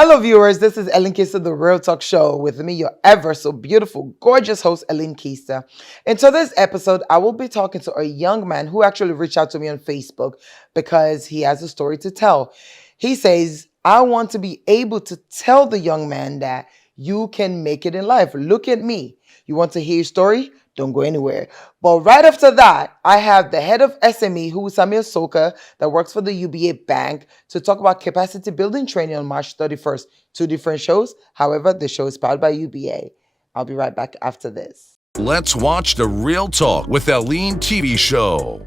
Hello, viewers. This is Ellen Keister-The Real Talk Show with me, your ever so beautiful, gorgeous host, Ellen Keister. In today's episode, I will be talking to a young man who actually reached out to me on Facebook because he has a story to tell. He says, I want to be able to tell the young man that you can make it in life. Look at me. You want to hear his story? Don't go anywhere. But right after that, I have the head of SME, who is Soka, that works for the UBA bank, to talk about capacity building training on March 31st. Two different shows. However, the show is powered by UBA. I'll be right back after this. Let's watch the Real Talk with Eileen TV show.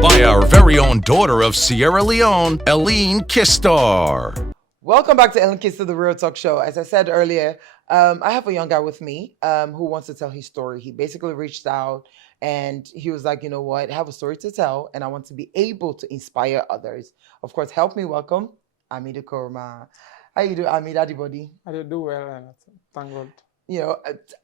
By our very own daughter of Sierra Leone, Eileen Keister. Welcome back to Ellen Keister-The Real Talk Show. As I said earlier, I have a young guy with me who wants to tell his story. He basically reached out and he was like, you know what, I have a story to tell and I want to be able to inspire others. Of course, help me welcome Amidu Koroma. How you doing, Amid? Buddy? I did do well, and thank God.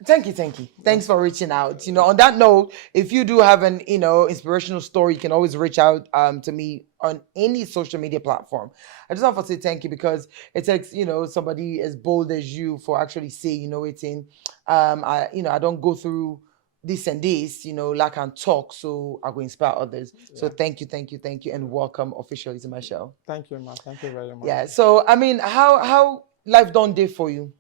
Thank you. Thanks for reaching out. On that note, if you do have an, inspirational story, you can always reach out to me on any social media platform. I just want to say thank you because it takes, somebody as bold as you for actually saying, I don't go through this and this, like and talk, so I will inspire others. Yeah. So thank you, and welcome officially to my show. Thank you, ma. Thank you very much. Yeah. So how life done day for you?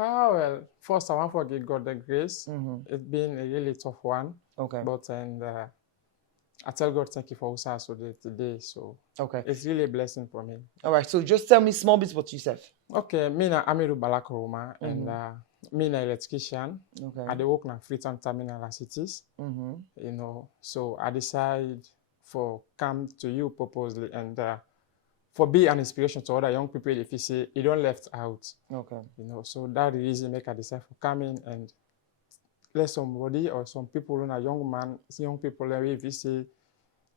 Well, first I want to give God the grace. It's been a really tough one. Okay. But I tell God thank you for us today. So okay, it's really a blessing for me. All right. So just tell me small bits about yourself. Okay, me na Amidu Koroma and me na electrician. Okay. I dey work na Freetown Terminal as it is. So I decide for come to you purposely and for be an inspiration to other young people if you say you don't left out. Okay. So that the reason make I decide for coming and let somebody or some people who are young people if you say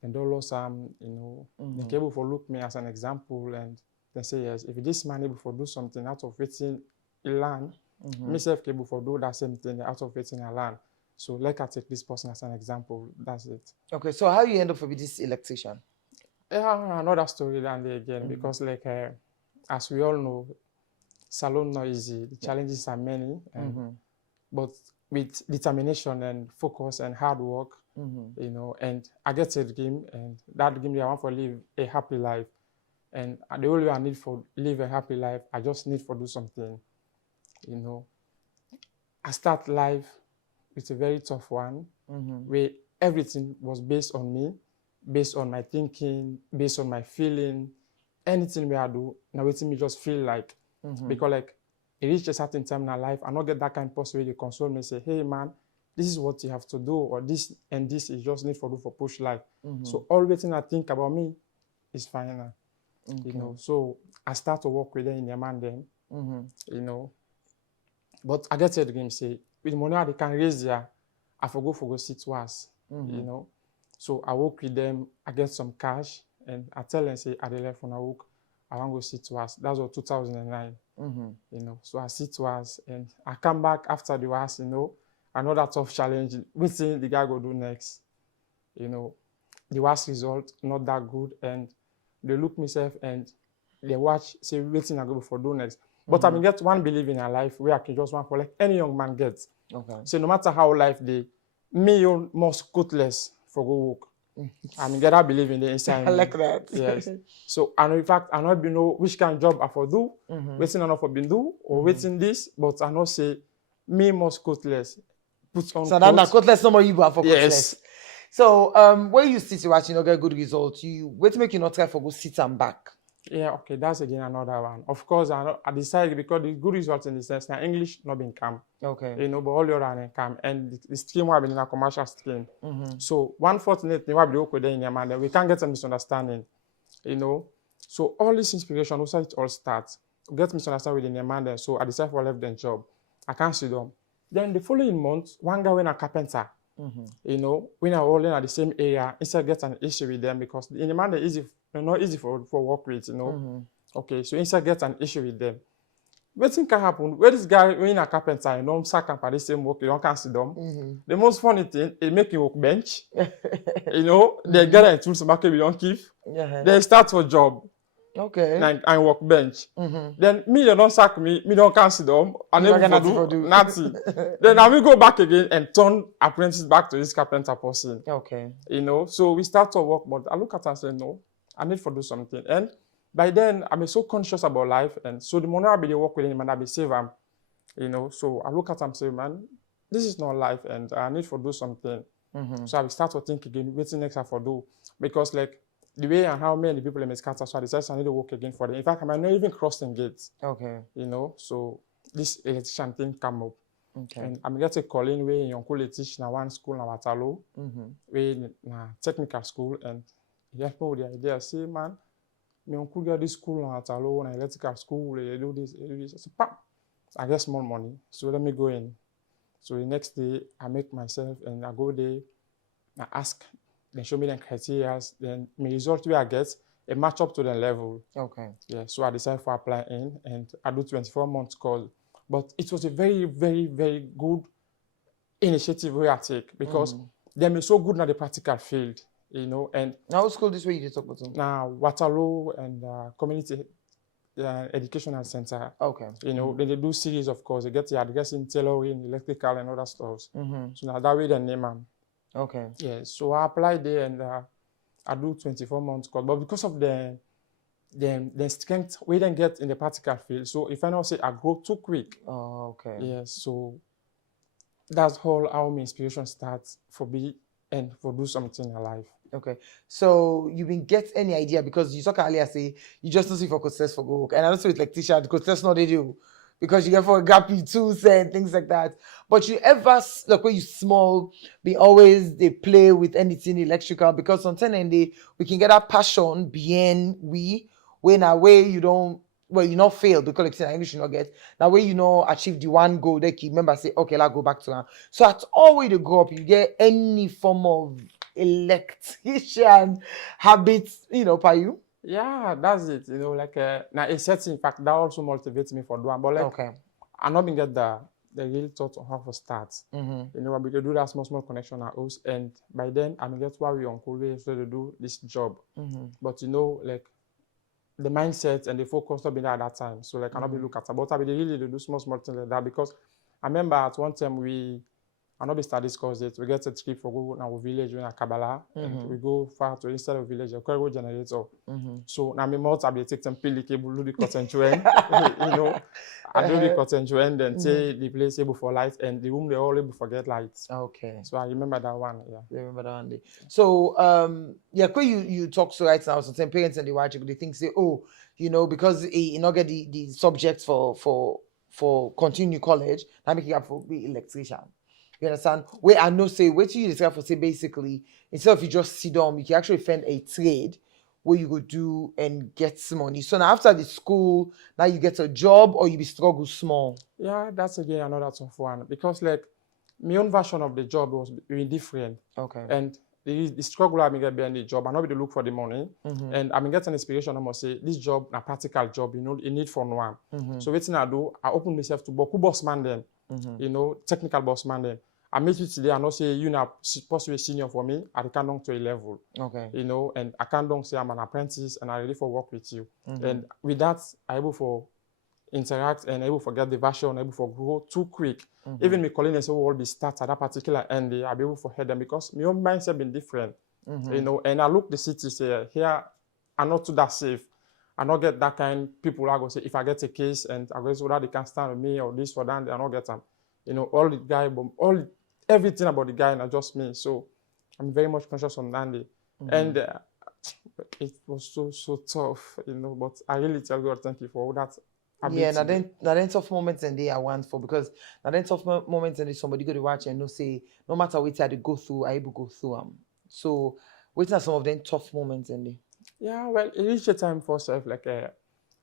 and don't lose they able for look me as an example and they say yes, if this man able for do something out of waiting he learn, myself able for do that same thing out of waiting I learn. So like I take this person as an example, that's it. Okay, so how you end up with this electrician? Yeah, another story than again because like as we all know, salon not easy. The challenges are many, but with determination and focus and hard work, and I get a dream, and that dream I want to live a happy life, and the only way I need for live a happy life, I just need for do something, I start life with a very tough one, where everything was based on me. Based on my thinking, based on my feeling, anything we I do, now waiting me just feel like, because like, it reached a certain time in our life, I not get that kind of person where they console me, say, hey man, this is what you have to do, or this and this is just need for do for push life. So all the thing I think about me is final, So I start to work with them in their man then, But I get to the game, say, with the money they can raise there, I forgo for go sit was, So I work with them, I get some cash, and I tell them, say, at the left when I work, I want to go sit to us. That was 2009, So I sit to us, and I come back after the was, another tough challenge. We see the guy go do next, The was result, not that good, and they look myself, and they watch, say, waiting I go for do next. But I mean, get one belief in our life where I can just want for like any young man gets. Okay. So no matter how life they, me most gutless for go work. I mean, get I believe in the inside. I like that. Yes. So, and in fact, I not know which kind of job I for do, waiting on for been do, or waiting this, but I not say, me most coatless. Put on so that coatless number you have for yes. Coatless. So, where you sit watching, get good results, you wait to make you not try for go sit and back. Yeah, okay, that's again another one. Of course, I decided because the good results in the sense now English not being come. Okay. But all the other come and the stream will be in a commercial stream. So one fortunate thing will be okay there in your mind we can't get a misunderstanding. So all this inspiration also it all starts. Get misunderstanding within your mind. So I decided for left the job. I can't see them. Then the following month, one guy went a carpenter. When I all in at the same area, instead get an issue with them because in the mind easy. Not easy for work with, Okay, so instead get an issue with them. wetin can happen? Where this guy when a carpenter, you know, sack and for the same work, you don't can sit down. The most funny thing, it make him work bench. You know, they get a tools market we don't keep. They start for job. Okay. And work bench. Then me, they don't sack me, me don't can sit down. And never do nothing. Then I will go back again and turn apprentice back to this carpenter person. Okay. You know, so we start to work, but I look at her and say, no, I need to do something. And by then, I'm so conscious about life. And so the money I be work with him and I be save him. You know, so I look at him and say, man, this is not life and I need to do something. So I will start to think again, what's next I for do? Because like the way and how many people in my scatter, so I decided I need to work again for them. In fact, I might not even cross them gates. Okay. You know, so this electrician thing come up. Okay. And I'm getting calling way in uncle teach na one school na Watalo, way na technical school, and he helped me with the idea. Say, man, my uncle get this school na Watalo, na electrical school, they do this, they do this. I say, pam, I get small money, so let me go in. So the next day, I make myself and I go there, I ask, they show me the criteria, then my result where I get, it match up to the level. Okay. Yeah, so I decided to apply in, and I do 24 months course. But it was a very, very, very good initiative we I take because they're so good in the practical field, you know. And now what school this way you did talk about? now Waterloo and Community Educational Center. Okay. You know, they do series of course. They get the address in tailoring, electrical, and other stuff. So now that way they name them. Okay. Yeah. So I applied there and I do 24 months course, but because of the strength we didn't get in the practical field. So if I now say I grow too quick. Oh, okay. Yes, so that's how my inspiration starts for me and for do something in life. Okay. So you been get any idea because you talk earlier say you just don't see for contest for go work. And I also it's like teacher because that's not they do. Because you get for a gap you too and things like that. But you ever like when you small, be always they play with anything electrical because sometimes we can get that passion behind when a way you don't you not fail because like in English you not get that way you know achieve the one goal they keep remember say okay let's go back to that. So at all way to grow up you get any form of electrician habits you know by you. Yeah, that's it. You know, like now it's set in fact that also motivates me for doing. But like Okay. I not been get the real thought on how to start. You know, we do that small connection at us, and by then I get why we uncle we to do this job. But you know, like the mindset and the focus not been there at that time. So like I not be look at but I be really do small things like that because I remember at one time I not be study course it. We get a trip for go now village in Kabbalah and we go far to instead of village, we go generator. So now me more I be take them pili cable, do the cotton joint, you know. I do the cotton joint and say the place able for light and the room they all able for get lights. Okay. So I remember that one, yeah. I remember that one day. So yeah, when you talk so right now, some parents and the watch they think say, oh, you know, because you not get the subject for continue college, that make you have to be electrician. You understand? Where I know say wait till you decide for say basically instead of you just sit down, you can actually find a trade where you go do and get some money. So now after the school, now you get a job or you be struggle small. Yeah, that's again another tough one because like my own version of the job was really different. Okay. And the struggle I get behind the job, I not be to look for the money. And I get an inspiration, I must say, this job, a practical job, you know, you need for no one. So what I do, I open myself to book boss man then, you know, technical boss man then. I meet you today and not say you are supposed to be senior for me, I can't down to a level. Okay. You know, and I can't down say I'm an apprentice and I'm ready for work with you. And with that, I'm able for interact and able to get the version, able for grow too quick. Even me calling and say all the stats at that particular end, I'll be able to head them because my own mindset been different. You know, and I look the city say here, I'm not too that safe. I not get that kind people I go say if I get a case and I go say that they can stand with me or this or that, I not get them. You know, all the guy, everything about the guy and not just me. So I'm very much conscious on Andy. And it was so tough, you know, but I really tell God thank you for all that. Yeah, now then tough moments and day I want for because now then tough moments and somebody go to watch and no say no matter what I go through, I able go through them. So what are some of them tough moments and day? Yeah, well, it reached a time for self like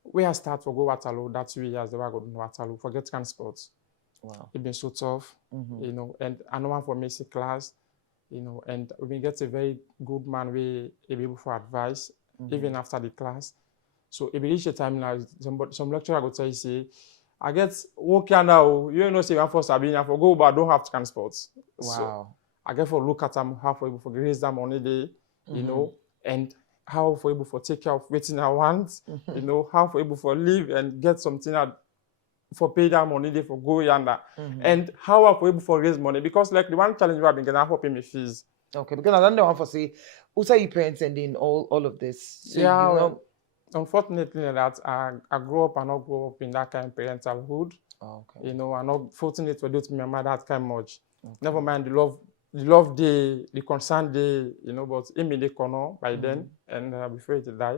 where I start to go Waterloo, that 2 years they were going to Waterloo, forget transport. Wow. It's been so tough, you know, and I know one for me class, you know, and we get a very good man we able for advice even after the class. So it reached a time now some lecturer go tell you say I get work here now. You know, say I'm for Sabine, for go, but I don't have transport. So Wow. I get for look at them, how for able for raise that money day, you know, and how for able for take care of waiting I want, you know, how for able for live and get something that for pay that money day for go yonder, and how I for able for raise money because like the one challenge I've been getting, I for pay me fees. Okay, because I don't know for say, who's are your parents sending all of this? So Yeah, you well, know. unfortunately, that I grew up and not grow up in that kind of parentalhood. Oh, okay. You know, I'm not fortunate to do to my mother that kind much. Never mind the love day, the concern day, you know, but in me they corner by then, and before it die.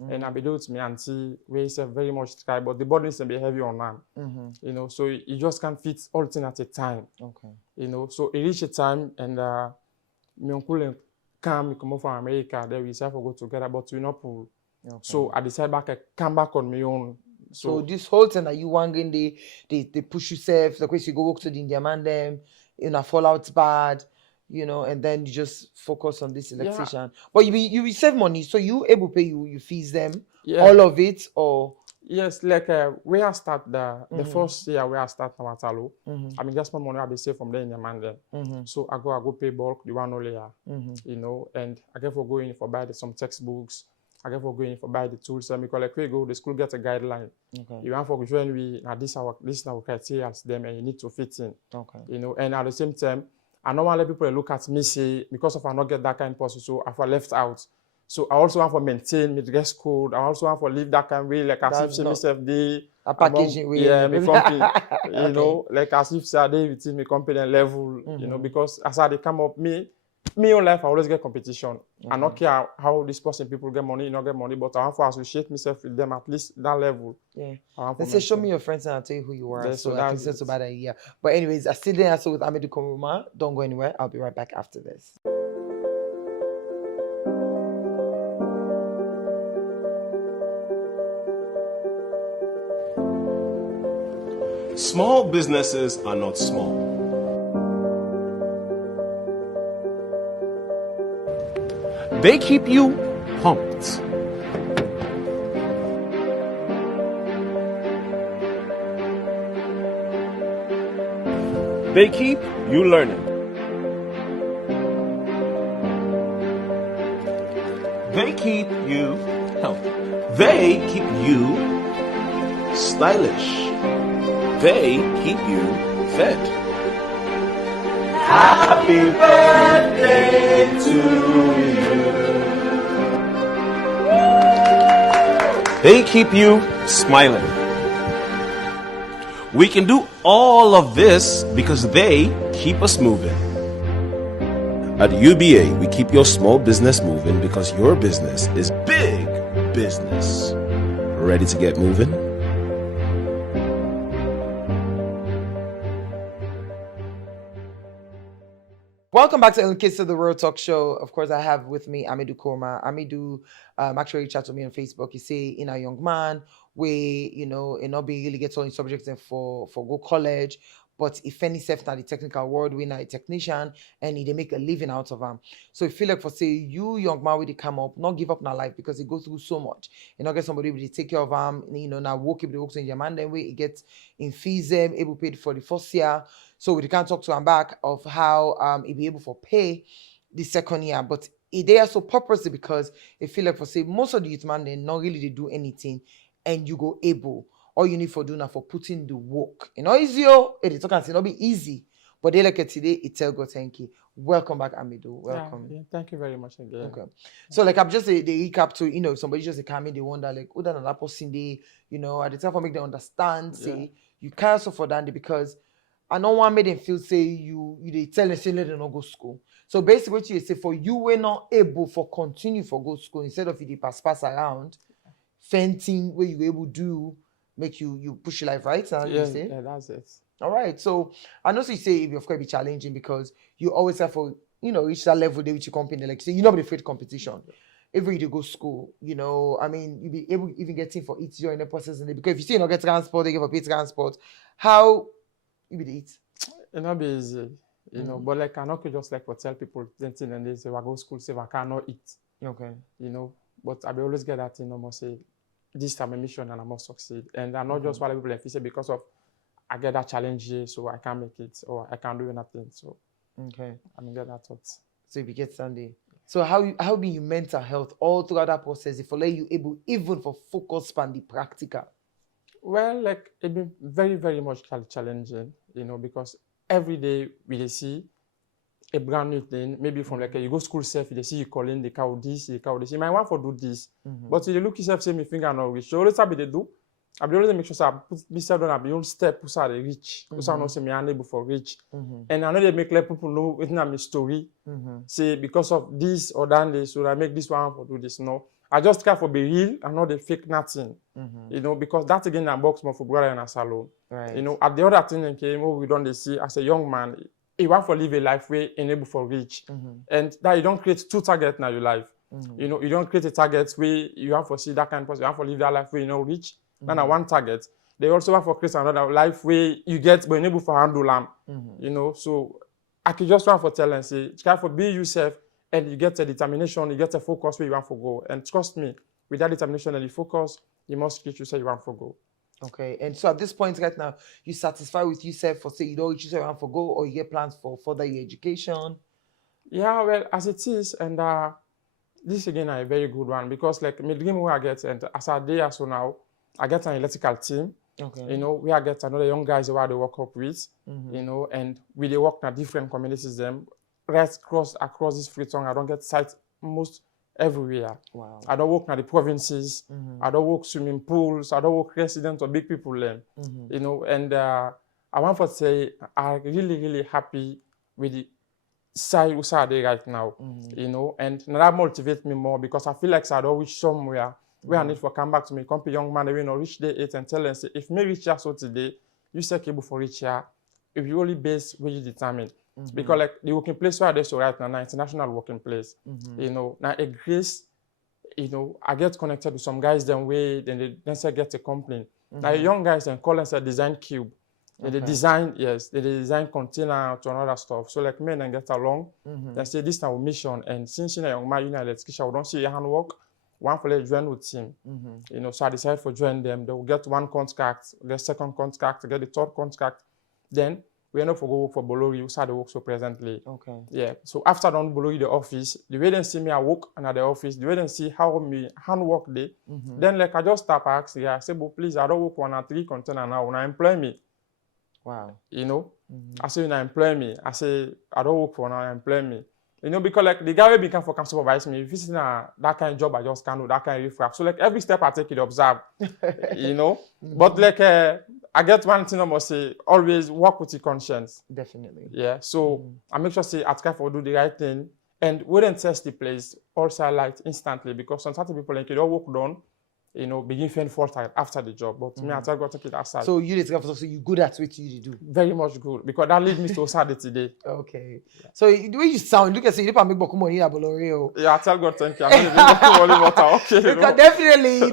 And I be do to me auntie, where it's very much try, but the burden is a bit heavy on them. You know, so you just can't fit all things at a time. Okay. You know, so it reached a time and my uncle and come from America, then we say for go together, but we not pull. Okay. So I decided back I come back on my own. So this whole thing that you wanging, they push yourself, the question you go work to the Indian man them, you know, fallout's bad, you know, and then you just focus on this electrician. But you save money, so you able to pay you fees them, all of it, or yes, like where I start the first year where I start Namatalo, I mean just my money I be saved from the Indian man then. So I go pay bulk the one only year, you know, and I get for going for buy some textbooks. I get for going for buy the tools. And because like we go, the school gets a guideline. Okay. You want for join we now this is our criteria as them, and you need to fit in. Okay. You know, and at the same time, I don't want to let people look at me say because of I not get that kind of person, so I for left out. So I also want to maintain my dress code. I also want to live that kind of way, like as if she myself day. A packaging way. Yeah, me company. You know, like as if say they within me company level. You know, because as I they come up me in life, I always get competition. I don't care how this person people get money, you not get money, but I want to associate myself with them at least that level. Yeah. They say, show me your friends and I'll tell you who you are. Yeah, so I think that's about a year. But anyways, I still there also with Amidu Koroma. Don't go anywhere. I'll be right back after this. Small businesses are not small. They keep you pumped. They keep you learning. They keep you healthy. They keep you stylish. They keep you fed. Happy birthday to you. They keep you smiling. We can do all of this because they keep us moving. At UBA, we keep your small business moving because your business is big business. Ready to get moving? Welcome back to Keister-The Real Talk Show. Of course, I have with me Amidu Koroma. Amidu actually reached out to me on Facebook. He say, in a young man, we, you know, and not being really get all in subjects for go college, but if any self now the technical world, we now a technician, and they make a living out of him. So I feel like for say you young man with the come up, not give up now life because it goes through so much. You know, get somebody able to take care of him, you know, now work if the works in your man, then way it gets in fees them, able paid for the first year. So we can't talk to him back of how he be able for pay the second year. But they are so purposely because I feel like for say most of the youth man, they not really they do anything and you go able. All you need for doing now for putting the work. You know, easy, it is okay, not be easy. But they like it today, it tell God thank you. Welcome back, Amidu. Welcome. Yeah, thank you very much again. Okay. So like I'm just the recap to, you know, somebody just come in, they wonder like, oh, that person they, you know, at the time for make them understand, say you cancel for that because I don't want to make them feel say you they tell them say let them not go school. So basically what you say for you were not able for continue for go school instead of you pass around, fainting where you were able to do make you push your life, right? Yeah, that's it. All right. So I know so you say it of course be challenging because you always have for you know reach that level there with your company. Like say you're not afraid of competition. Every day you go school, you know, I mean, you be able to even get in for eat during the process and because if you say you not get transport, they give a pay transport. How you be the eat? It not be easy, you know, but like I not could just like for tell people something and they say I go school, say I cannot eat. Okay. You know, but I be always get that thing almost say this time of mission and I must succeed. And I'm not just what people like say because of I get that challenge here, so I can't make it or I can't do anything. So I don't get that thought. So if you get Sunday. So how be your mental health all throughout that process if let you able even for focus on the practical? Well, like it been very, very much challenging, because every day we see a brand new thing, maybe from like you go school self, they see you calling the cow this, You might want to do this, but you look yourself, say my finger not reach. So always have they do. I be always make sure I put myself on a own step, so I reach, so I know say me unable for reach, and I know they make let people know it's not my story. Say because of this or that, so I make this one for do this. No, I just care for be real and not the fake nothing. Because that again I box more for brother and a salon. Right. At the other thing came we don't see as a young man. You want to live a life where enable for reach, and that you don't create two targets in your life. You don't create a target where you have to see that kind of person. You have to live that life where reach. That's one target. They also have to create another life where you get but enable for handle them. So I could just want to tell and say, try for be yourself, and you get a determination, you get a focus where you want to go. And trust me, with that determination and the focus, you must reach yourself you want to go. Okay, and so at this point right now, you satisfied with yourself for say you don't reach yourself around for go or you get plans for further your education? Yeah, well, as it is, and this again a very good one because like my dream where I get and as I day so now, I get an electrical team. Okay. We are get another young guys where they work up with, and we they work in different communities them right across this free tongue. I don't get sites most everywhere. Wow. I don't work in the provinces. I don't work swimming pools. I don't work residents or big people them. And I want to say I'm really, really happy with the side we are there right now. And that motivates me more because I feel like I don't reach somewhere where I need to come back to me, come to young man, reach day 8 and tell them say, if me reach here so today, you say able for reach here, if you only base where you determine. Because like the working place where I so right now, international working place, now a grace, I get connected with some guys then way, then they say get a complaint. Now young guys then call and say design cube. Okay. They design container to another stuff. So like men and get along, they say this is our mission. And since you're a young man, electrician, we don't see your handwork, one for let join with team. So I decided for join them. They will get one contract, get second contract, get the third contract. Then we end up for go work for Bolori, who started work so presently. Okay. Yeah. So after done Bolori the office, the way they see me I work at the office, the way they see how me handwork day, then like I just start asking, I say, but please, I don't work 1 or 3 container now. When I employ me. Wow. I say when I employ me, I say I don't work for now, employ me. Because like the guy will become for come supervise me. If it's that kind of job, I just can't do that kind of riff. So like every step I take it observe. But like I get one thing I must say, always work with your conscience. Definitely. Yeah. So I make sure say I try for do the right thing and wouldn't test the place also like instantly because sometimes people like you don't work done. Begin feeling fault after the job. But me, I tell God to take it aside. So you so you good at what you do? Very much good because that leads me to Saturday today. Okay. Yeah. So the way you sound, look at say you don't make boku money at Boloreo. Yeah, I tell God thank you. I'm not even making money, okay. Because definitely,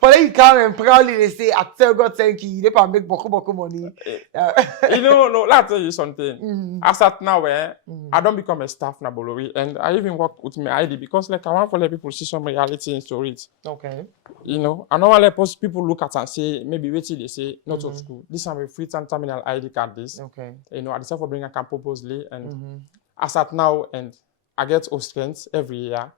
for then you come and proudly they say, I tell God thank you. You don't make boku money. No, let me tell you something. As at now, I don't become a staff na Bolori, and I even work with my ID because like I want to let people see some reality into it. Okay. I know let people look at and say, maybe wait till they say, not to school. This is a free time terminal ID card this. Okay. I decided for bringing a camp purposely. And as at now, and I get strength every year.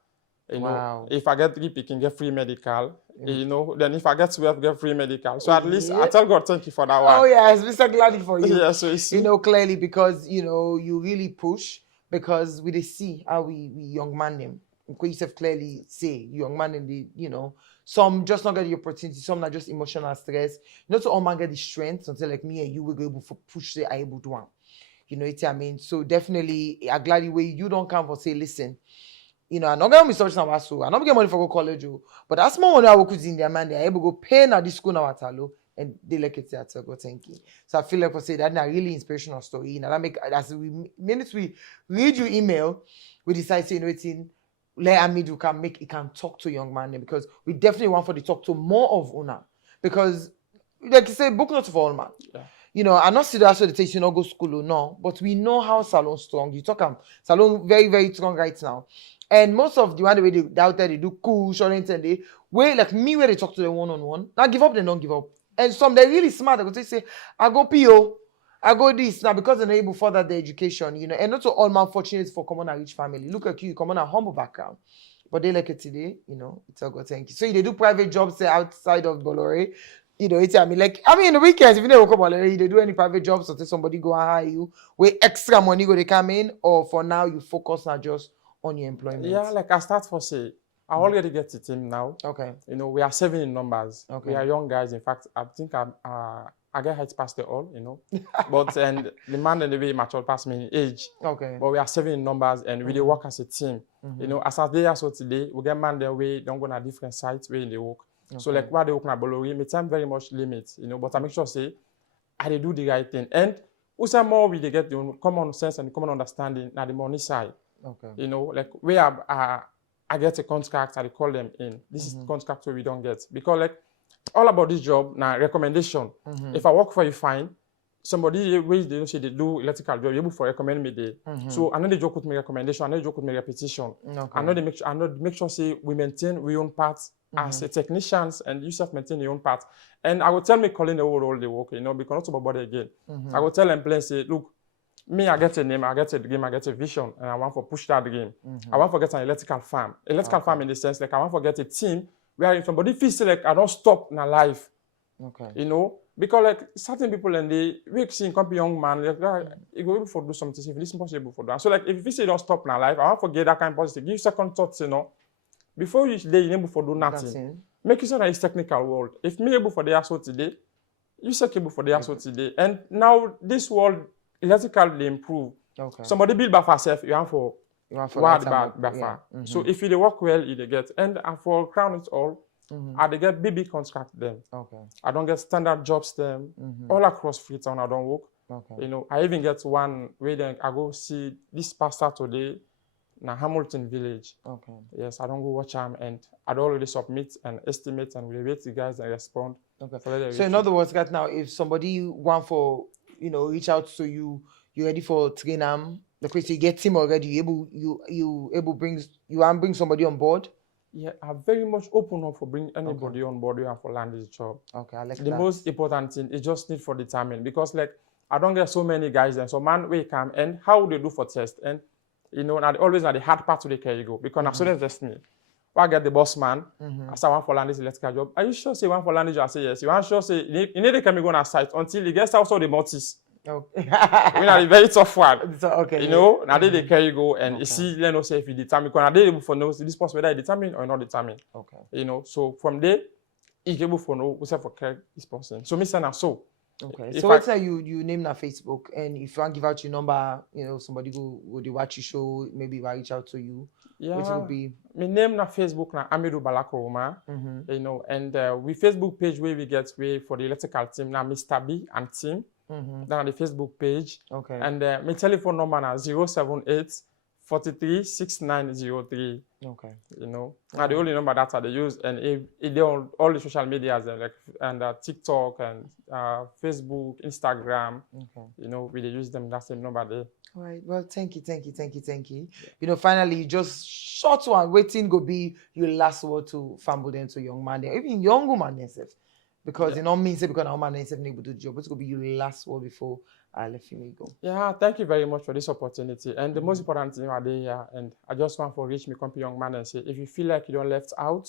Wow. If I get 3 picking, get free medical. Then if I get 12, get free medical. So at least I tell God thank you for that one. Oh yes, Mr. Glady for you. Yeah, so clearly because you really push because we see how we young man them. You have clearly say young man in the some just not get the opportunity, some not just emotional stress. Not all man get the strength until like me and you will go able to push the able to one. You know what I mean? So definitely I'm glad the way you don't come for say listen. I'm not gonna be such now so I'm not get money for go college, but that's more money I work with in their man, they're able to go pay now this school now at Talo and they like it at go thank you. So I feel like for say that's a really inspirational story. Now that make as we minutes we read your email, we decide saying let Amidu can talk to young man because we definitely want for the talk to more of Una because like you say book not for all man. you know, I'm not saying that's what they say, you not go school or no, but we know how salon strong. You talk salon very, very strong right now. And most of the one the way they out there, they do cool, short and they way like me where they talk to them one-on-one. Now give up, they don't give up. And some they're really smart. They go say, I go PO, I go this now because they're not able to further their education, you know. And not all man fortunate for common and rich family. Look at you come on a humble background. But they like it today, you know, it's all good, thank you. So they do private jobs outside of Bolore. You know, it's in the weekends, if you never come on, they do any private jobs, so somebody go and hire you, where extra money go they come in, or for now you focus not just on your employment. Yeah, like I start for say, I already get the team now. Okay. You know, we are 7 in numbers. Okay. We are young guys. In fact, I think I get height past the all, you know. But and the man and the way matured past me in age. Okay. But we are 7 in numbers and we dey work as a team. You know, as they are so today, we get man their way, don't go on a different sites where they work. Okay. So like while they work na Bolori, my time very much limit, you know, but I make sure say I dey do the right thing. And also more we dey get the common sense and common understanding na the money side. Okay. You know, like where I get a contract, I call them in. This is the contract where we don't get. Because like all about this job, now recommendation. If I work for you, fine. Somebody they say they do electrical job, you able for recommend me there. So I know they joke with me recommendation, I know they joke with me repetition. Okay. I know they make sure say we maintain we own parts as a technicians and you self maintain your own part. And I will tell me calling the whole all the work, you know, because not about bother again. I will tell them say, look, me, I get a name, I get a dream, I get a vision, and I want to push that dream. I want to get an electrical farm. Electrical farm in the sense, like I want to get a team where if somebody feels like I don't stop in life. Okay. You know? Because like certain people and they we see come be young man, like you go able to do something, if it's possible for that. So like if you say don't stop in life, I want to get that kind of positive. Give second thoughts, you know. Before you day able to do nothing. Make you say that it's technical world. If me able for the assault today, you say able for the assault today. And now this world electrical they improve. Okay. Somebody build by yourself, you want for wide by. So if you work well, you get. And for crown it all, I they get big contract them. Okay. I don't get standard jobs them. All across Freetown I don't work. Okay. You know, I even get one where then I go see this past Saturday na Hamilton Village. Okay. Yes, I don't go watch them and I'd already submit and estimate and we wait the guys and respond. Okay. So in other words, right now, if somebody want for reach out to you, you ready for train them. The question you get him already, you able bring somebody on board. Yeah, I'm very much open up for bring anybody on board and for land this job. Okay, I like the most important thing is just need for determine because like I don't get so many guys and so man we come and how they do for test and you know now always the hard part to the care you go because now students test me. I get the boss man. I say one for land this electrical job. Are you sure say one for land job? I say yes. You want sure say you need to come go on a site until he gets also the notice. Okay. We are a very tough one. So, okay. You know, now they carry go and you see, let us say if you determine, because now they able for know this person whether determine or not determine. Okay. You know, so from there, you able for know who for care this person. So, Mr. Naso. Okay. So let's say you name that Facebook and if you want to give out your number, you know, somebody go would watch your show, maybe reach out to you. Yeah. Which will be my name na Facebook na Amidu Koroma. You know, and we Facebook page where we get way for the electrical team now Mr. B and team. Then on the Facebook page. Okay. And my telephone number now 078 43 6903. Okay. You know, the only number that I use, and they on all the social medias and TikTok and Facebook, Instagram. Okay. You know, we use them. That's the number there. All right. Well, thank you. Yeah. You know, finally, just short one waiting go be your last word to family them to young man, even young woman themselves. Because you know me say because I'm man is able to do the job. It's gonna be your last word before I let you go. Yeah, thank you very much for this opportunity. And the most important thing are they here. And I just want for reach me come young man and say if you feel like you don't left out,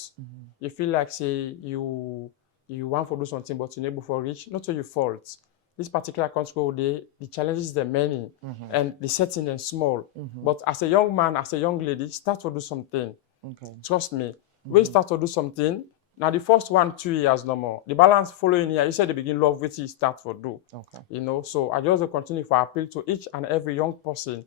you feel like say you want to do something but you're unable for reach, not to your fault. This particular control day, the challenges are many and the setting is small. But as a young man, as a young lady, start to do something. Okay. Trust me. When you start to do something. Now the first 1-2 years no more. The balance following year, you said they begin love with you start for do. Okay. You know, so I just continue for appeal to each and every young person.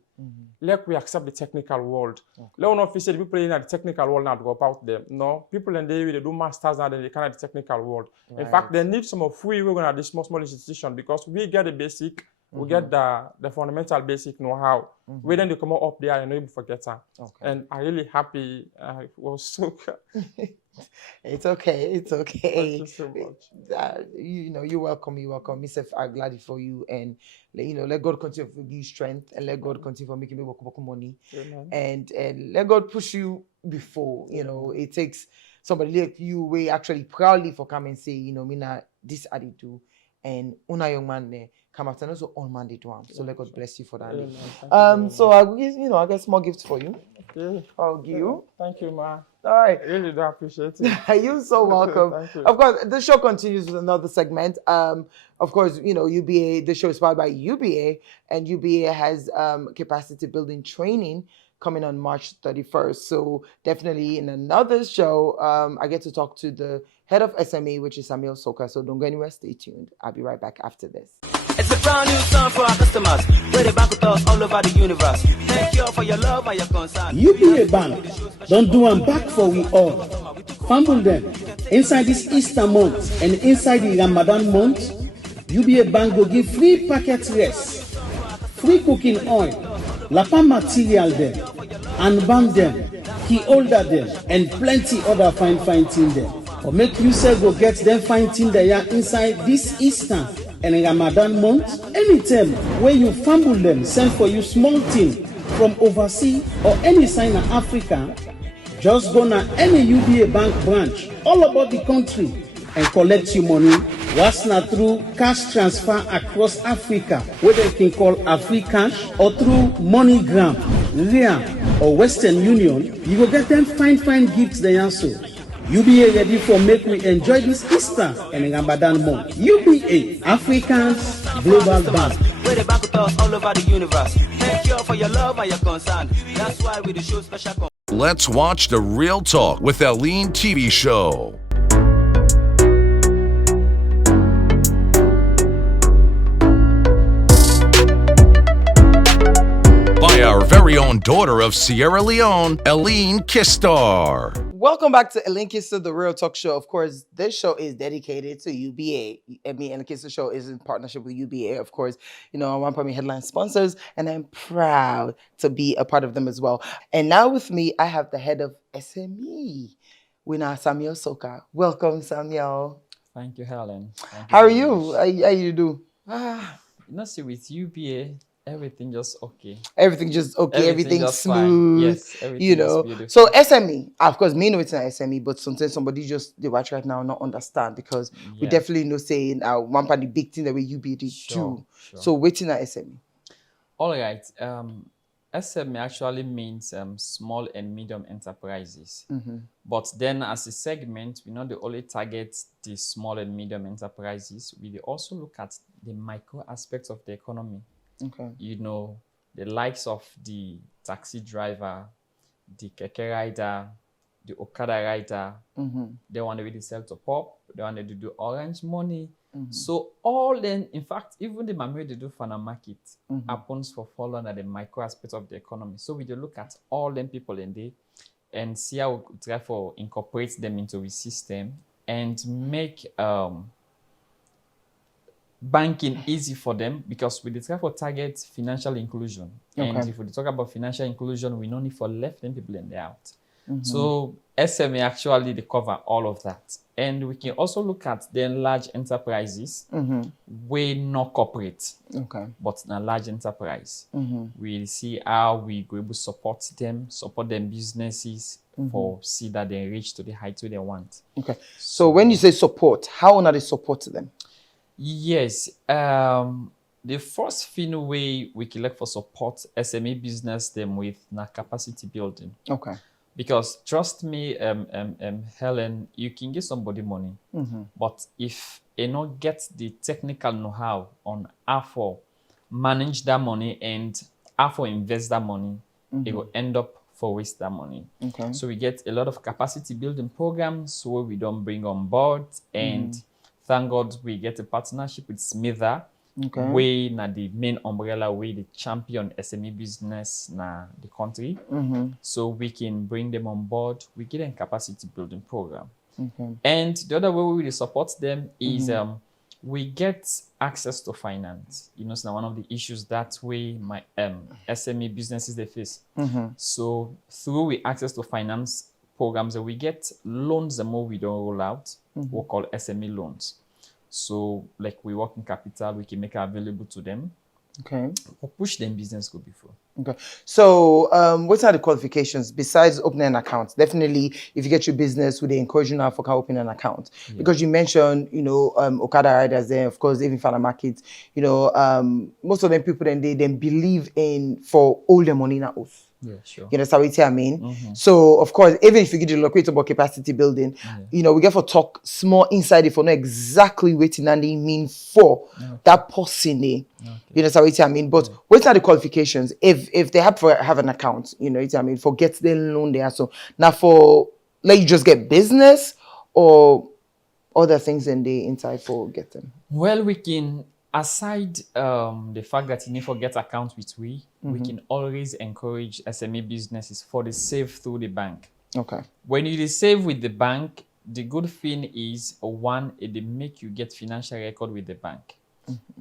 Let we accept the technical world. Okay. Let not say the people in the technical world now drop out them. No, people in they do masters now then they can't the technical world. Right. In fact, they need some of we're gonna this small institution because we get the basic we get the fundamental basic know-how. We then they come up there and able to forget her. Okay. And I'm really happy it was Soka. It's okay. It's okay. Thank you so much. You're welcome. You're welcome. Myself, I'm glad for you, and let God continue to give you strength, and let God continue for making me work money, Amen. and let God push you before. It takes somebody like you, we actually proudly for come and say, Mina, this I did do, and una young man come after and also all man did do. So let God bless you for that. Amen. So I will give I got small gifts for you. Okay. I'll give you. Thank you, Ma. All right. I really do appreciate it. You're so welcome. Thank you. Of course, the show continues with another segment. Of course, UBA, the show is powered by UBA, and UBA has capacity building training coming on March 31st. So definitely in another show, I get to talk to the head of SME, which is Soka. So don't go anywhere, stay tuned. I'll be right back after this. It's a brand new song for our customers. We're the bank with us all over the universe. Thank you for your love and your concern. UBA Bank, don't do them back for we all. Fumble them. Inside this Easter month and inside the Ramadan month, UBA Bank will give free packet rice, free cooking oil, lapa material them, and band them, key holder them, and plenty other fine thing them. Or make you say go get them fine thing they are inside this Easter and Ramadan month. Anytime where you fumble them, send for you small thing from overseas or any sign of Africa, just go na any UBA bank branch all about the country and collect your money. What's not through cash transfer across Africa, whether you can call AfriCash or through MoneyGram, RIA or Western Union, you will get them fine gifts they answer. UBA ready for make we enjoy this Easter and Ramadan month. UBA, Africans Global Bank. We're the bank with us all over the universe. Thank you for your love and your concern. That's why we the show special. Let's watch the Real Talk with Eileen TV show. By our very own daughter of Sierra Leone, Eileen Keister-The. Welcome back to Ellen Keister-The Real Talk Show. Of course, this show is dedicated to UBA. And me and the Keister Show is in partnership with UBA, of course. One of my headline sponsors, and I'm proud to be a part of them as well. And now with me, I have the head of SME, Winner Samuel Soka. Welcome, Samuel. Thank you, Helen. Thank How are very you? much. How you do? See, with UBA, everything just okay. Everything just okay. Everything just fine. smooth. Yes, everything is beautiful. So SME, of course, me know it's an SME, but sometimes somebody just they watch right now not understand because we definitely know saying one part the big thing that we UBA do. Sure. So waiting at SME. All right. SME actually means small and medium enterprises. But then as a segment, we not the only target the small and medium enterprises. We also look at the micro aspects of the economy. Okay. The likes of the taxi driver, the keke rider, the Okada rider, they want to really sell to pop, they want to do orange money. So all then, in fact, even the mamre they do for the market happens for fall under the micro aspect of the economy. So we do look at all them people in there and see how we could try for incorporate them into the system and make banking easy for them, because we try for target financial inclusion. And if we talk about financial inclusion, we don't need for left them people in the out. So SME actually they cover all of that. And we can also look at then large enterprises, we not corporate, but na large enterprise. We see how we go able to support them businesses for see that they reach to the height they want. Okay. So when you say support, how are they support them? Yes. The first thing way we can look for support SME business them with na capacity building. Okay. Because trust me, Helen, you can give somebody money, but if you not get the technical know-how on how to manage that money and how to invest that money, it will end up for waste that money. Okay. So we get a lot of capacity building programs where we don't bring on board, and thank God we get a partnership with Smither. Way na the main umbrella way the champion SME business na the country. So we can bring them on board. We get a capacity building program. And the other way we support them is We get access to finance. You know, it's now one of the issues that way my SME businesses they face. So through we access to finance programs, we get loans the more we don't roll out, we call SME loans. So like we working capital, we can make it available to them. Okay. Or push them business go before. Okay. So, what are the qualifications besides opening an account? Definitely, if you get your business, would they encourage you now for opening an account? Because you mentioned, Okada riders there, of course, even for the market, most of them people then they believe in for all the money now. Yeah, sure. You understand what I mean? So, of course, even if you get the locate about capacity building, we get for talk small inside it for know exactly what they mean for that person. You understand what I mean? But what are the qualifications? If they have an account, you know what I mean, for get the loan there. So now for let you just get business or other things in the inside for get them. Well, we can aside the fact that you need to get account with we can always encourage SME businesses for the save through the bank. Okay. When you save with the bank, the good thing is one, it make you get financial record with the bank.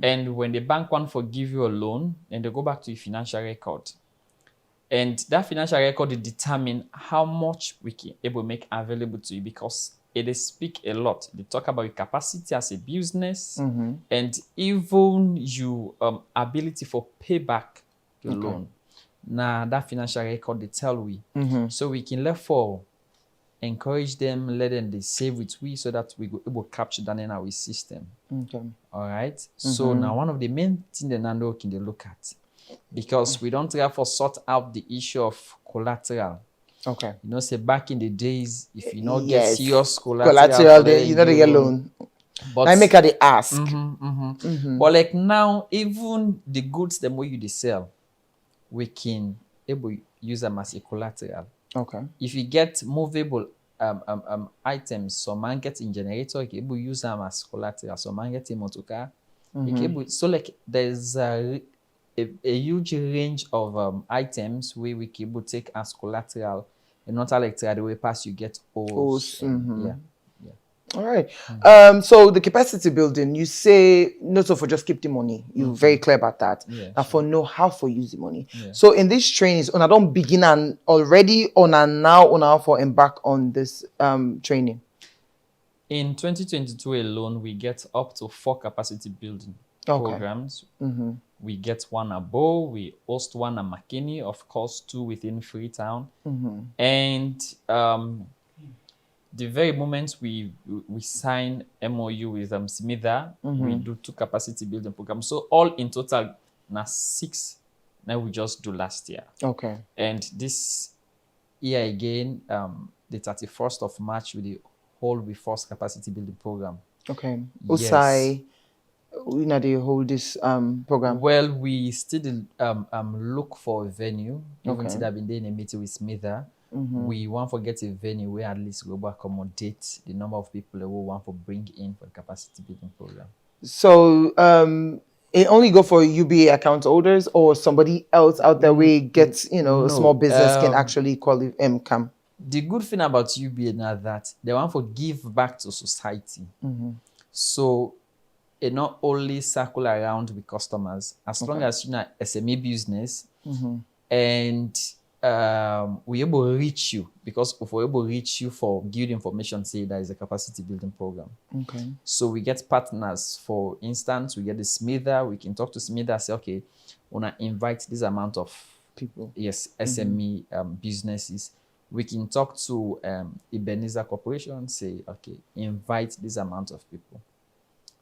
And when the bank want to give you a loan, then they go back to your financial record. And that financial record will determine how much we can able make available to you because it speak a lot. They talk about your capacity as a business and even your ability for payback the loan. Now that financial record they tell we. So we can therefore encourage them, let them they save with we so that we go able to capture that in our system. Okay. All right. So now one of the main things the Nando can they look at because we don't have to sort out the issue of collateral. Okay. You know, say back in the days, if you not get serious collateral, then you know they get loan. But I make her they ask. But like now, even the goods the more you they sell, we can able use them as a collateral. Okay. If you get movable items, some man get in generator, you can able use them as collateral. Some man get in motor car. You can able, so like there's a huge range of items where we can able take as collateral and not like the way past you get O's. Yeah. All right. So the capacity building, you say not so for just keep the money. You're very clear about that. And for know how for use the money. So in these trainings, on I don't begin and already on and now on how for embark on this training. In 2022 alone, we get up to 4 capacity building programs. We get one at Bow, we host one at McKinney, of course, 2 within Freetown. And the very moment we sign MOU with Smitha, we do 2 capacity building programs. So all in total, now 6 now we just do last year. Okay. And this year again, the 31st of March, we hold the first capacity building program. Okay. Yes. Usai, we know they hold this program. Well, we still look for a venue. Even today I've been doing a meeting with Smitha. We want to get a venue where at least we will accommodate the number of people that we want to bring in for the capacity building program. So it only go for UBA account holders or somebody else out there where gets, a small business can actually come. The good thing about UBA now that they want to give back to society. So it not only circle around with customers, as long as you're not SME business and we're able to reach you, because if we're able to reach you for good information, say that is a capacity building program. Okay. So we get partners. For instance, we get the Smitha. We can talk to Smitha, say, okay, wanna invite this amount of people. Yes, SME businesses. We can talk to Ebenezer Corporation, say, okay, invite this amount of people.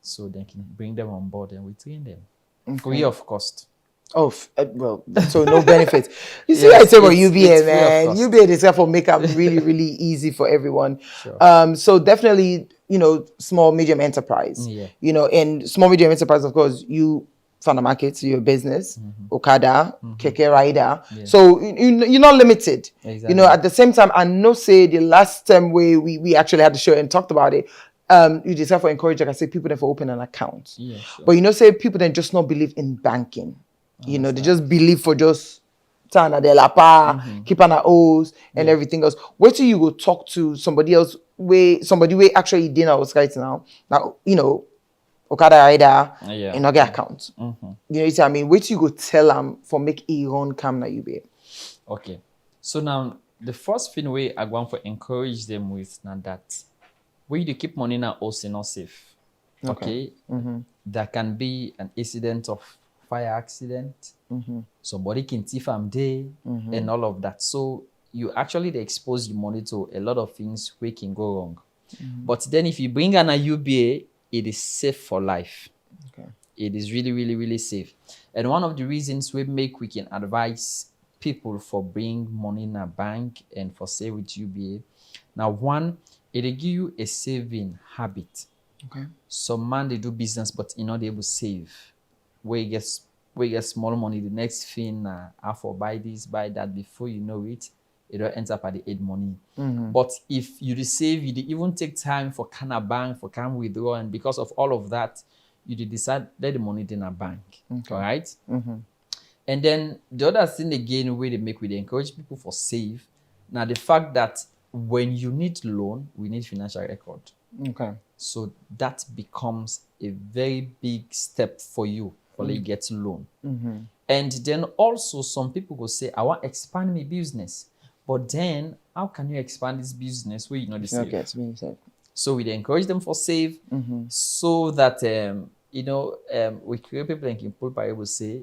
So they can bring them on board and we train them. Free of cost. Oh, well, so no benefit. You see what I say about UBA, man. UBA is for make up really, really easy for everyone. Sure. So definitely, small, medium enterprise. And small, medium enterprise, of course, you found a market, your business, Okada, Keke rider. So you're not limited. Exactly. At the same time, I know say the last time we actually had the show and talked about it, you decide for encourage, like I say, people then for open an account. Yeah, sure. But say people then just not believe in banking. They just believe for just Tana de la Pa, keep on our O's and everything else. Wait till you go talk to somebody else somebody actually did our Skype now. Now, Okada rider, Yeah. in other account. You know what I mean? Wait you go tell them for make a run come na UBA. Okay. So now the first thing I want to encourage them with now that where you keep money now also not safe. Okay. There can be an incident of fire accident. Somebody can thief from day and all of that. So you actually expose your money to a lot of things where can go wrong. But then if you bring an UBA, it is safe for life. It is really, really, really safe. And one of the reasons we can advise people for bring money in a bank and for save with UBA. Now, one, it'll give you a saving habit. Some man they do business, but you know they will save. Where you get small money, the next thing I for buy this, buy that. Before you know it, it will ends up at the aid money. But if you save, you even take time for kind of bank, for kind of withdraw, and because of all of that, you decide let the money in a bank. All right. And then the other thing again, where they encourage people for save. Now the fact that when you need loan, we need financial record. So that becomes a very big step for you for you get loan. And then also some people will say, I want to expand my business. But then how can you expand this business where you know the save? So we encourage them for save so that we create people like in Paul will say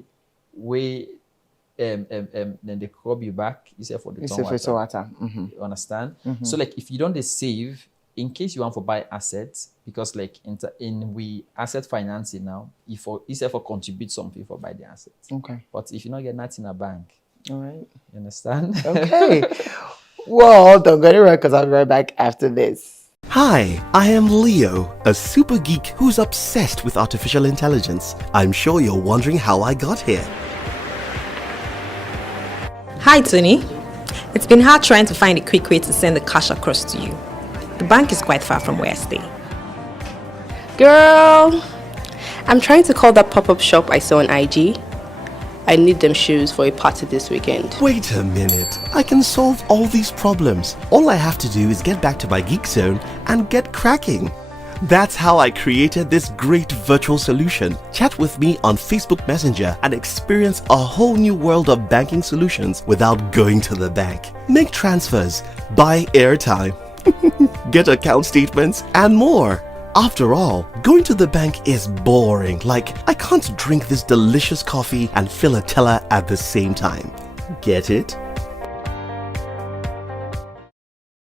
then they crop you back, you say for the water. You understand? So like if you don't save, in case you want to buy assets, because like in we asset financing now, if for contribute something for buy the assets. But if you not get nothing in a bank, all right, you understand? Okay. Well, don't go anywhere because I'll be right back after this. Hi, I am Leo, a super geek who's obsessed with artificial intelligence. I'm sure you're wondering how I got here. Hi, Tony. It's been hard trying to find a quick way to send the cash across to you. The bank is quite far from where I stay. Girl, I'm trying to call that pop-up shop I saw on IG. I need them shoes for a party this weekend. Wait a minute. I can solve all these problems. All I have to do is get back to my geek zone and get cracking. That's how I created this great virtual solution. Chat with me on Facebook Messenger and experience a whole new world of banking solutions without going to the bank. Make transfers, buy airtime, get account statements, and more. After all, going to the bank is boring. Like, I can't drink this delicious coffee and fill a teller at the same time. Get it?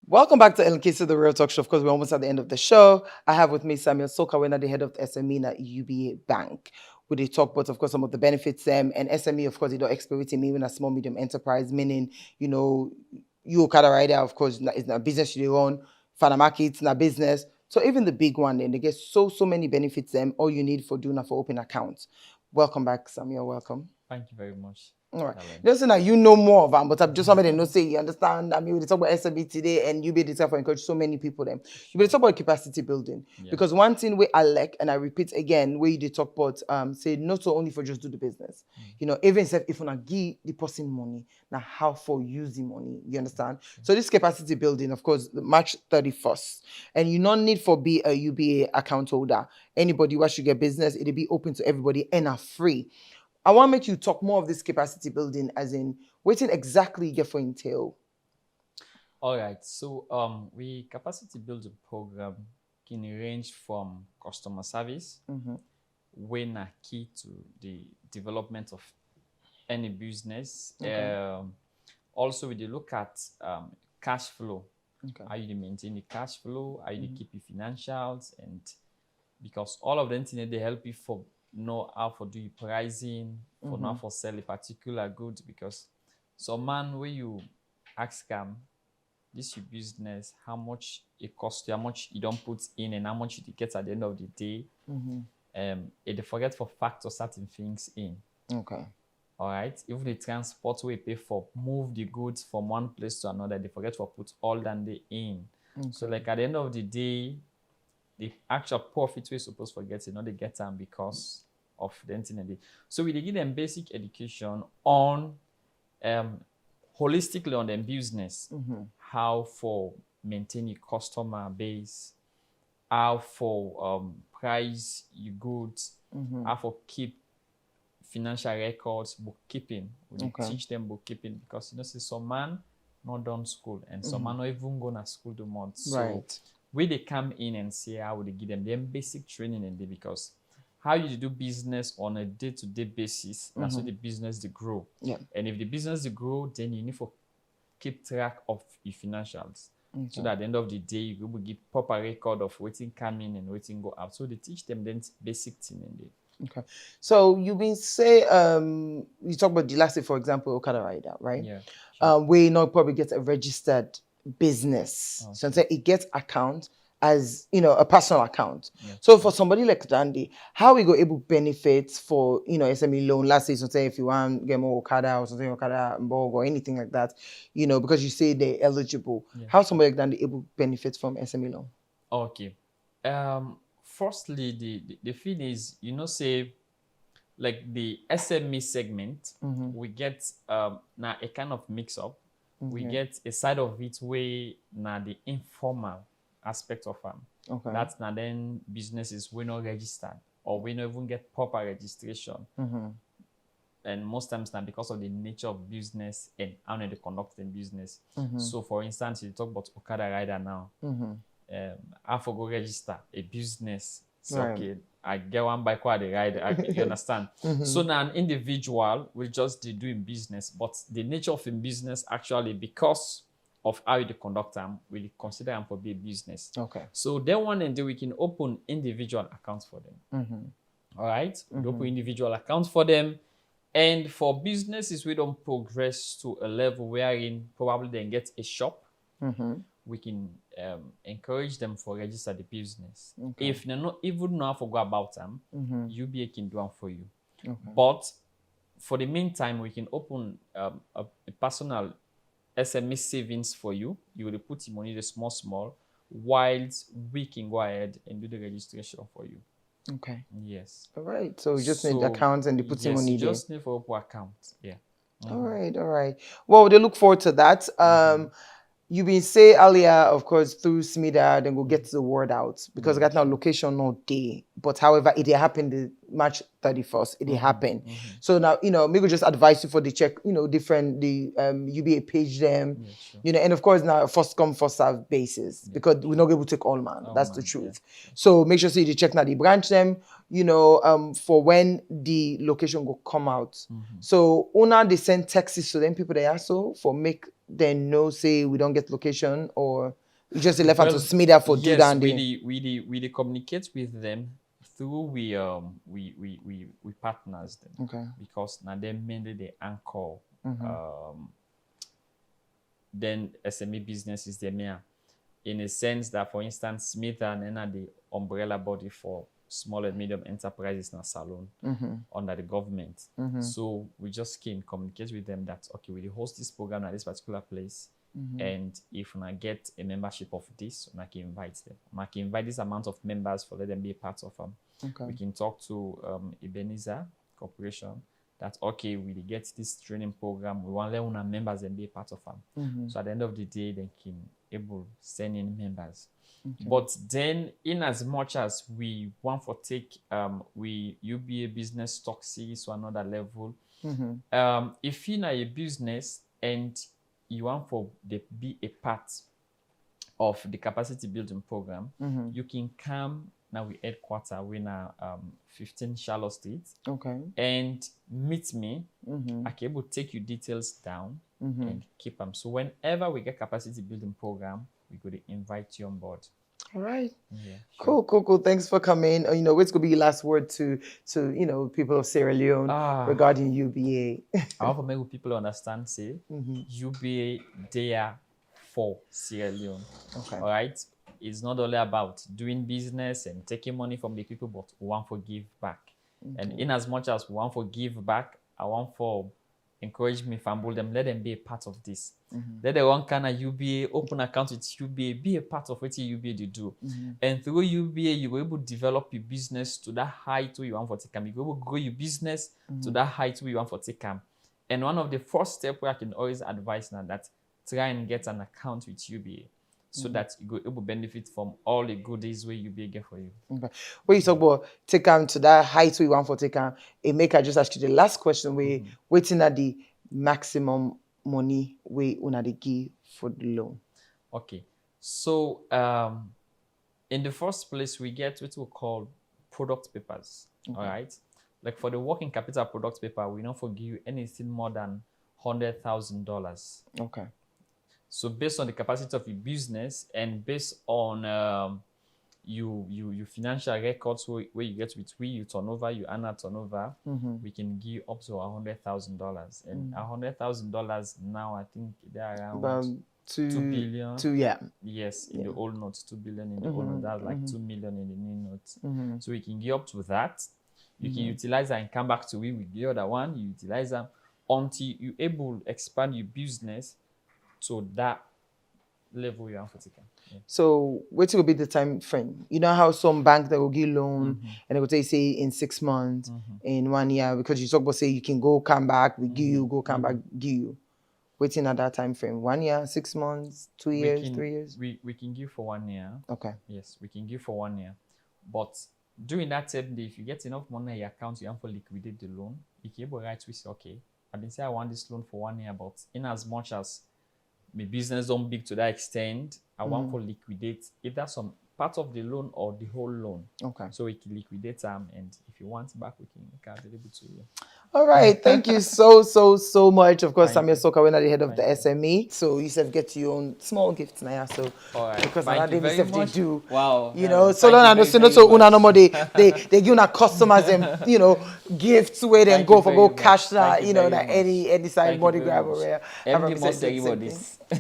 Welcome back to Keister-The Real Talk Show. Of course, we're almost at the end of the show. I have with me Samuel Soka, we're the head of SME at UBA Bank. We did talk about, of course, some of the benefits and SME, of course, you don't experience me even a small, medium enterprise, meaning, you Okada rider, of course, it's not a business you own, Fana market, it's not business. So even the big one, then they get so many benefits them. All you need for doing for open accounts. Welcome back, Samuel. Welcome. Thank you very much. All right. Listen, now you know more of them, but I'm just somebody to say you understand. I mean, we talk about SME today, and you be the for encourage so many people. Them you be talk about capacity building because one thing we I like, and I repeat again, where you did talk about say not so only for just do the business. Even if you not give the person money, now how for use the money. You understand? So this capacity building, of course, March 31st, and you don't need for be a UBA account holder. Anybody who should get business, it'll be open to everybody and are free. I want to make you talk more of this capacity building, as in waiting exactly you get for entail. All right. So we capacity building program can range from customer service, when are key to the development of any business. Also, we look at cash flow. How you maintain the cash flow, how you keep your financials, and because all of them they help you for know how for do your pricing, for know for sell a particular good, because some man where you ask them this your business, how much it costs you, how much you don't put in, and how much you get at the end of the day. They forget for factor certain things in. All right. Even the transport we pay for move the goods from one place to another, they forget to put all that they in. So like at the end of the day, the actual profit we're supposed to get, they get them because of the internet. So we give them basic education on holistically on their business, how for maintaining customer base, how for price your goods, how for keep financial records, bookkeeping. We teach them bookkeeping because say some man not done school and some man not even go to school the month. So we they come in and say how they give them basic training in there because how you do business on a day-to-day basis, that's how the business they grow. Yeah. And if the business they grow, then you need to keep track of your financials. So that at the end of the day, you will give proper record of waiting come in and waiting go out. So they teach them then basic thing in there. Okay. So you been say you talk about Dilasi, for example, Okada rider, right? Yeah. We not probably get a registered business. Okay. So say it gets account as a personal account. Yeah. So for somebody like Dandy, how we go able benefits for SME loan? Last say, so say if you want get more Okada or something Okada Mbog or anything like that, because you say they're eligible. Yeah. How somebody like Dandy able benefit from SME loan? Okay. Firstly, the thing is, say, like the SME segment, we get now a kind of mix up. We get a side of it where now the informal aspect of them. Okay. That's now then businesses we not registered or we not even get proper registration. And most times now because of the nature of business and how they conduct the business. So for instance, you talk about Okada rider now. I forgot register a business. So Right. okay, I get one bike while they ride. You understand? So now an individual will just be doing business, but the nature of a business actually because of how you conduct them, we consider them for be a business. Okay. So then one and then we can open individual accounts for them. All right, we open individual accounts for them. And for businesses, we don't progress to a level wherein probably they get a shop. We can encourage them for register the business. Okay. If they not even know how to go about them, UBA can do them for you. Okay. But for the meantime, we can open a personal SME savings for you. You will put your money the small, whilst we can go ahead and do the registration for you. Okay. Yes. All right. So we just need accounts and they put some money you there. just need for open account. Yeah. All right. Well, they look forward to that. You been say earlier, of course, through SMIDA, then we'll get the word out because got now location no day. But however, it happened the March 31st. It happened. So now, maybe just advise you for the check, different UBA page them, and of course now first come first serve basis because we're not able to take all man. That's the truth. So make sure you check now the branch them, for when the location will come out. So una they send texts to them people they also for make them know say we don't get location or you just left out to SMIDA for do that. We communicate with them through we partners them. Okay. Because now they mainly the anchor then SME business is the main. In a sense that for instance SMIDA and the umbrella body for small and medium enterprises in a salon under the government. So we just can communicate with them that okay, we host this program at this particular place. And if I get a membership of this, I can invite them. I can invite this amount of members for let them be a part of them. Okay. We can talk to Ebenezer Corporation that okay, we get this training program. We want to let our members and be a part of them. So at the end of the day, they can able send in members. Okay. But then, in as much as we want to take we UBA business stock series to another level, if you're in a business and you want to be a part of the capacity building program, you can come now we headquarters we now 15 Charlotte Street. Okay. And meet me. I can able to take your details down and keep them. So whenever we get capacity building program, we could invite you on board. All right. Yeah. Sure. Cool. Thanks for coming. What's gonna be your last word to people of Sierra Leone regarding UBA? I want to make people understand. Say UBA there for Sierra Leone. Okay. All right. It's not only about doing business and taking money from the people, but we want to give back. And in as much as we want to give back, I want for encourage me, famble them, let them be a part of this. Let the one kind of UBA, open account with UBA, be a part of what UBA they do. And through UBA, you will able to develop your business to that height where you want for take them. You will able to grow your business to that height where you want for take them. And one of the first steps where I can always advise now that try and get an account with UBA. so that you go able benefit from all the goodies where UBA get for you. Okay. When you talk about take to that height we want for take it make I just ask you the last question we waiting at the maximum money we una dey give for the loan. Okay. So in the first place, we get what we call product papers. All right. Like for the working capital product paper, we don't forgive you anything more than $100,000. Okay. So based on the capacity of your business and based on your financial records where you get with your turnover, your annual turnover, we can give up to $100,000. And $100,000 now, I think they're around About 2 billion. Yeah. Yes, in the old notes, 2 billion in the old notes. That's like 2 million in the new notes. So we can give up to that. You can utilize that and come back to it with the other one. You utilize them until you're able to expand your business to that level you have to take. Yeah. So what will be the time frame? You know how some bank that will give loan and they will say in 6 months, in 1 year, because you talk about say you can go come back, we give you, go come back, give you. Waiting at that time frame. 1 year, 6 months, 2 years, 3 years? We can give for 1 year. Okay. Yes, we can give for 1 year. But during that 7 day, if you get enough money in your account, you have to liquidate the loan. You can able right to say, okay, I didn't say I want this loan for 1 year, but in as much as my business don't big to that extent, I want to liquidate either some part of the loan or the whole loan. Okay. So we can liquidate them, and if you want back, we can make available to you. All right. Thank you so much. Of course, Samuel Soka, we're not the head of the SME. So you said get your own small gifts now. So all right. because Thank you very much. they do. Wow. You know, so long and so una no more they give una customers them, you know, gifts where they go for go cash that, you know, that any side body grab or where.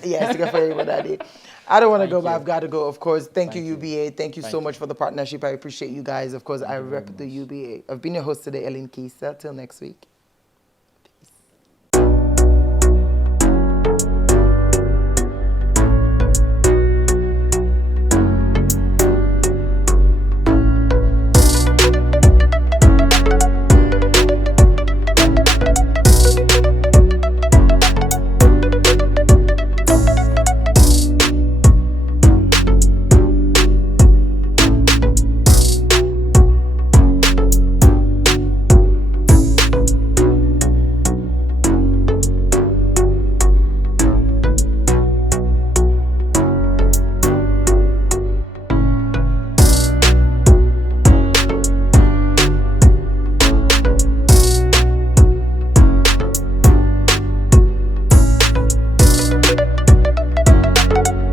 Yes, for everybody. I don't want to go, but I've got to go, of course. Thank you, UBA. Thank you so much for the partnership. I appreciate you guys. Of course, I rep the UBA. I've been your host today, Keister. Till next week.